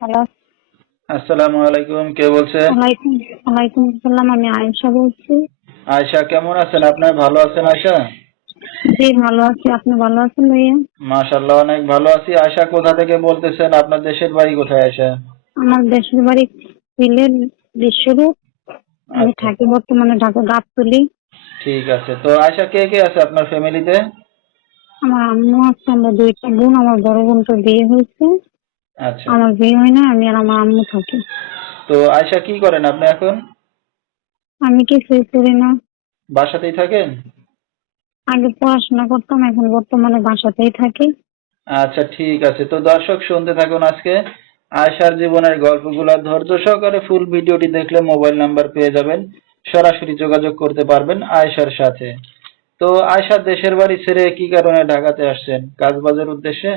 Hello আসসালামু আলাইকুম কে বলছেন ওয়ালাইকুম আসসালাম আমি আয়েশা বলছি। আয়শা কেমন আছেন? আপনার ভালো আছেন আয়শা? জি ভালো আছি। আপনি ভালো আছেন ভাইয়া? মাশাল্লাহ অনেক ভালো আছি। আয়শা কোথা থেকে বলতেছেন? আপনার দেশের বাড়ি কোথায় আয়শা? আমার দেশের বাড়ি সিলেট বিশ্বরূপ। আমি আচ্ছা। থাকি বর্তমানে ঢাকা গাবতলি। ঠিক আছে। তো আয়শা কে কে আছে আপনার ফ্যামিলিতে আমার আম্মু আছে আমরা দুইটা বোন আমার বড় বোনটার বিয়ে হয়েছে। আচ্ছা। আমার বিয়ে হয় না আমি আর আমার আম্মু থাকি। তো আয়শা কি করেন আপনি এখন? আমি কিছুই করি না। বাসাতেই থাকেন? আগে পড়াশোনা করতাম এখন বর্তমানে বাসাতেই থাকি। আচ্ছা ঠিক আছে। তো দর্শক শুনতে থাকুন আজকে। আয়শার জীবনের গল্পগুলো ধৈর্য সহকারে ফুল ভিডিওটি দেখলে মোবাইল নাম্বার পেয়ে যাবেন। সরাসরি যোগাযোগ করতে পারবেন আয়শার সাথে। তো আয়শার দেশের বাড়ি ছেড়ে কি কারণে ঢাকাতে আসছেন? কাজবাজের উদ্দেশ্যে?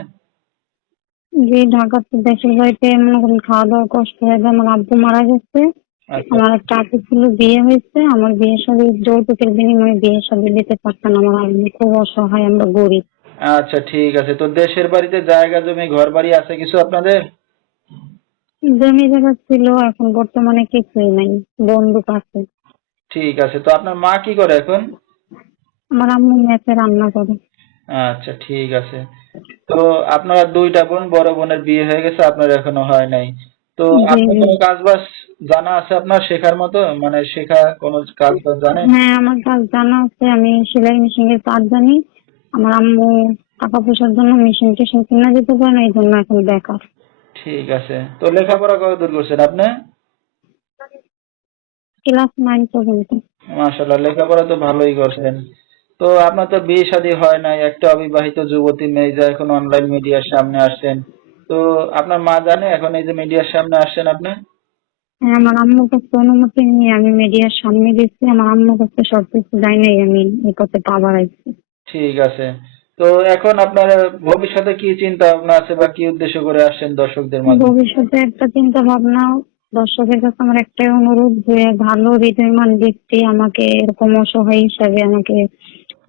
যে ঢাকাতে দেশের বাড়িতে মনে করেন খাওয়া দাওয়া কষ্ট হয়ে যায় আমার আব্বু মারা গেছে। আচ্ছা। আমার একটা আপু ছিল বিয়ে হয়েছে। আমার বিয়ের সাথে যৌতুকের বিনিময়ে বিয়ের সাথে দিতে পারতাম আমার আম্মু খুব অসহায় আমরা গরিব। আচ্ছা ঠিক আছে। তো দেশের বাড়িতে জায়গা জমি ঘর বাড়ি আছে কিছু আপনাদের? জমি জায়গা ছিল এখন বর্তমানে কিছুই নাই বন্দুক আছে। ঠিক আছে। তো আপনার মা কি করে এখন? আমার আম্মু মেসে রান্না করে। আচ্ছা ঠিক আছে। তো আপনারা দুইটা বোন বড় বোনের বিয়ে হয়ে গেছে আপনার এখনও হয় নাই। তো আপনার কোনো কাজ বাজ জানা আছে আপনার শেখার মতো? মানে শেখা কোনো কাজ বাজ জানেন? হ্যাঁ আমার কাজ জানা আছে। আমি সেলাই মেশিনের কাজ জানি। আমার আম্মু টাকা পয়সার জন্য মেশিন টেশিন কিনা দিতে পারে না এই জন্য এখন বেকার। ঠিক আছে। তো লেখাপড়া কত দূর করছেন আপনি? ক্লাস নাইন পর্যন্ত। মাশাল্লাহ লেখাপড়া তো ভালোই করছেন। তো আপনার তো বিয়ে শাদী হয় নাই একটা অবিবাহিত যুবতী মেয়ে যা এখন অনলাইন মিডিয়ার সামনে আসছেন। তো আপনার মা জানে এখন এই যে মিডিয়ার সামনে আসছেন আপনি? আমার আম্মুর কাছে অনুমতি নিয়ে আমি মিডিয়ার সামনে গেছি আমার আম্মুর কাছে সব কিছু যাই নাই আমি এই পথে পা বাড়াইছি। ঠিক আছে। তো এখন আপনার ভবিষ্যতে কি চিন্তা ভাবনা আছে বা কি উদ্দেশ্য করে আসছেন দর্শকদের মাঝে? ভবিষ্যতে একটা চিন্তা ভাবনা দর্শকের কাছে আমার একটাই অনুরোধ যে ভালো হৃদয়মান ব্যক্তি আমাকে এরকম অসহায় হিসাবে আমাকে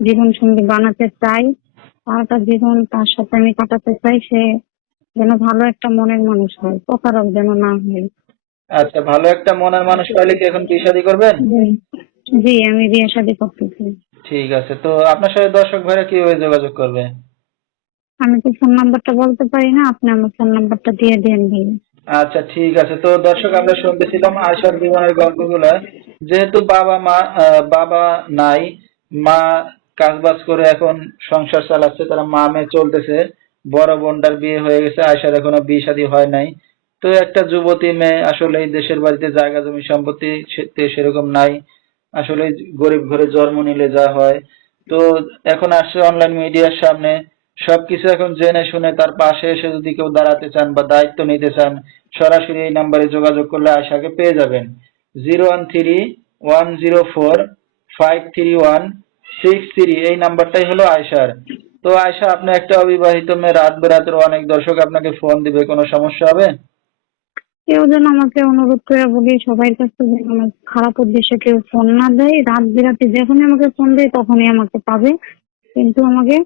জীবন সঙ্গী বানাতে চাই। সারাটা জীবন তার সাথে আমি কাটাতে চাই। সে যেন ভালো একটা মনের মানুষ হয় প্রতারক যেন না হয়। আচ্ছা ভালো একটা মনের মানুষ পাইলে কি এখন বিয়ে শাদী করবেন? জি- আমি বিয়ে শাদী করতে চাই। ঠিক আছে তো আপনার সাথে দর্শক ভাইরা কীভাবে যোগাযোগ করবে? আমি তো ফোন নাম্বারটা বলতে পারি না আপনি আমার ফোন নাম্বারটা দিয়ে দেন ভাই। আচ্ছা ঠিক আছে তো দর্শক আমরা শুনতেছিলাম আয়সার জীবনের গল্পগুলো। যেহেতু বাবা মা বাবা নাই মা কাজবাজ করে এখন সংসার চালাচ্ছে, তারা মা মেয়ে চলতেছে, বড় বোনটার বিয়ে হয়ে গেছে, আয়সার এখনও বিয়ে শাদী হয় নাই। তো একটা যুবতী মেয়ে আসলে দেশের বাড়িতে জায়গা, জমি, সম্পত্তি সেরকম নাই। আসলে গরিব ঘরে জন্ম নিলে যা হয়। তো এখন আসছে অনলাইন মিডিয়ার সামনে। সবকিছু এখন জেনে শুনে তার পাশে এসে যদি কেউ দাঁড়াতে চান বা দায়িত্ব নিতে চান, সরাসরি এই নাম্বারে যোগাযোগ করলে আয়সাকে পেয়ে যাবেন। Zero one three one zero four five three one six three এই নাম্বারটাই হলো আয়সার তো আয়সা আপনি একটা অবিবাহিত মেয়ে রাত বেরাতের অনেক দর্শক আপনাকে ফোন দিবে কোনো সমস্যা হবে? কেউ যেন আমাকে অনুরোধ করে বলি সবাই কাছে যেন আমার খারাপ উদ্দেশ্যে কেউ ফোন না দেয়। রাত বিরাতে যখনই আমাকে ফোন দেয় তখনই আমাকে পাবে। কিন্তু আমাকে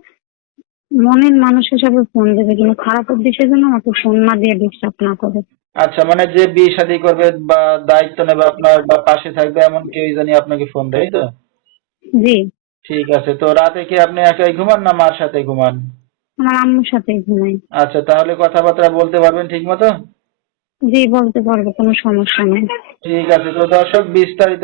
মনের মানুষ হিসাবে ফোন দেবে কিন্তু খারাপ উদ্দেশ্যে যেন আমাকে ফোন না দিয়ে ডিস্টার্ব না করে। আচ্ছা মানে যে বিয়ে শাদী করবে বা দায়িত্ব নেবে আপনার বা পাশে থাকবে এমন কেউ জানি আপনাকে ফোন দেয় তো? জি। ঠিক আছে তো রাতে কি আপনি একাই ঘুমান না মার সাথে ঘুমান? আমার আম্মুর সাথে ঘুমাই। আচ্ছা তাহলে কথাবার্তা বলতে পারবেন ঠিক মতো? জি বলতে পারব কোনো সমস্যা নেই। ঠিক আছে তো দর্শক বিস্তারিত